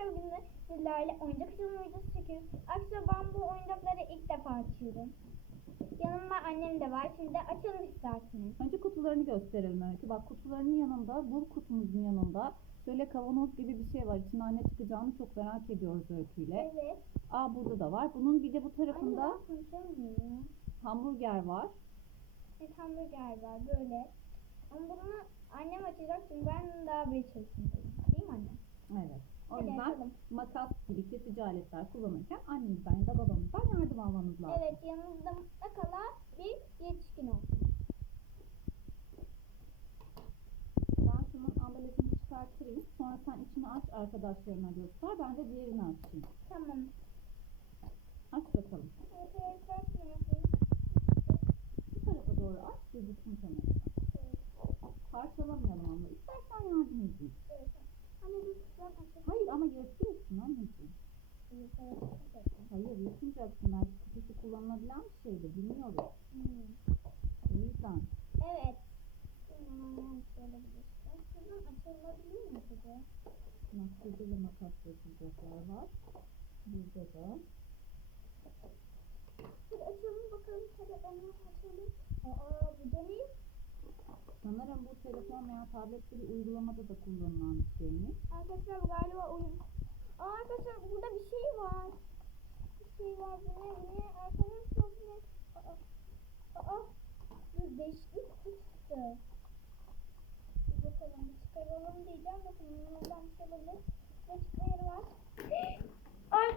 Arkadaşlar bugün sizlerle oyuncak açılımı videosu çekiyoruz. Arkadaşlar ben bu oyuncakları ilk defa açıyorum. Yanımda annem de var. Şimdi açalım isterseniz. Önce kutularını gösterelim Öykü. Bak kutularının yanında, bu kutumuzun yanında şöyle kavanoz gibi bir şey var. İçinden ne çıkacağını çok merak ediyoruz Öykü'yle. Evet. Aa burada da var. Bunun bir de bu Anne tarafında ben konuşamıyorum. hamburger var. Evet hamburger var böyle. Ama bunu annem açacak çünkü ben daha büyük çalışıyorum. Değil mi anne? Evet. O Hadi yüzden açalım. makas gibi kesici aletler kullanırken annemizden ya da babamızdan yardım almamız lazım. Evet yanımızda mutlaka bir yetişkin olsun. Ben şunun ambalajını çıkartayım. Sonra sen içini aç arkadaşlarına göster. Ben de diğerini açayım. Tamam. Aç bakalım. Yapayım? Bu tarafa doğru aç. Gözüksün kenarına. Parçalamayalım ama. İstersen yardım edeyim. Evet. Ben. Hayır ama yırtıyorsun anneciğim. Hayır yırtmayacaksın. Belki kutusu kullanılabilen bir şeydi. Bilmiyoruz. Hmm. O yüzden. Evet. Hmm. Şuradan açılabilir mi acaba? Makyajı ve makas yapacaklar var. Burada da. Hadi açalım bakalım. Hadi onu açalım. Aa bu da ne? Sanırım bu telefon veya tablet gibi uygulamada da kullanılan bir şeymiş. Arkadaşlar bu galiba oyun. Aa arkadaşlar burada bir şey var. Bir şey var. Bu ne? Bu ne? Arkadaşlar bu ne? Aa. Aa. Bir kutu çıktı. Bir bakalım. Bir çıkaralım diyeceğim. Bakın buradan çıkaralım. Ne çıkma yeri var. Ay,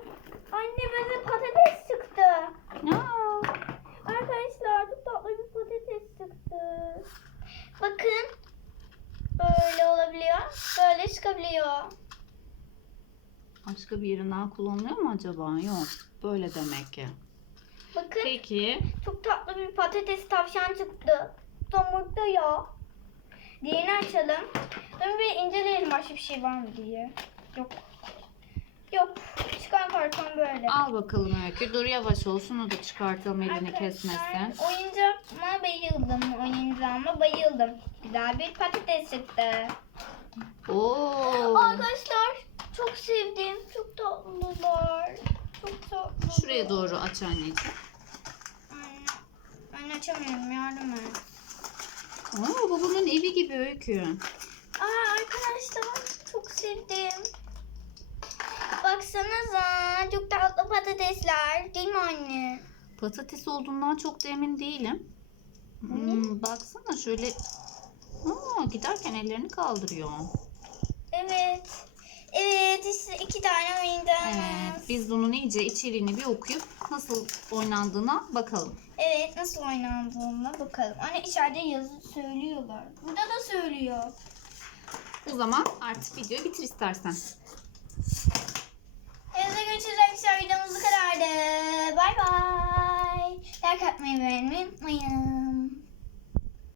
anne bize patates çıktı. Aa, Arkadaşlar çok tatlı bir patates çıktı. Bakın. Böyle olabiliyor. Böyle çıkabiliyor. başka bir yerinden kullanılıyor mu acaba? Yok. Böyle demek ki. Bakın Peki. çok tatlı bir patates tavşan çıktı. Tomurda ya. Diğerini açalım. Dur bir inceleyelim başka bir şey var mı diye. Yok. Yok. Çıkan karton böyle. Al bakalım Öykü. Dur yavaş olsun o da çıkartalım elini Arkadaşlar, kesmesin. Oyuncağıma bayıldım. Oyuncağıma bayıldım. Güzel bir patates çıktı. Oo. Arkadaşlar çok sevdim. Çok tatlılar. Çok tatlı. Şuraya doğru aç anneciğim. Anne, ben açamıyorum yardım et. Aa, bu bunun evi gibi Öykü. Aa arkadaşlar çok sevdim. Baksanıza çok tatlı patatesler değil mi anne? Patates olduğundan çok da emin değilim. Hmm, baksana şöyle. Aa, giderken ellerini kaldırıyor. Evet. Evet işte iki tane oyuncağımız. Evet, biz bunun iyice içeriğini bir okuyup nasıl oynandığına bakalım. Evet nasıl oynandığına bakalım. Anne içeride yazı söylüyorlar. Burada da söylüyor. O zaman artık videoyu bitir istersen. Evde görüşürüz arkadaşlar. Videomuz bu kadardı. Bay bay. Like atmayı beğenmeyi unutmayın.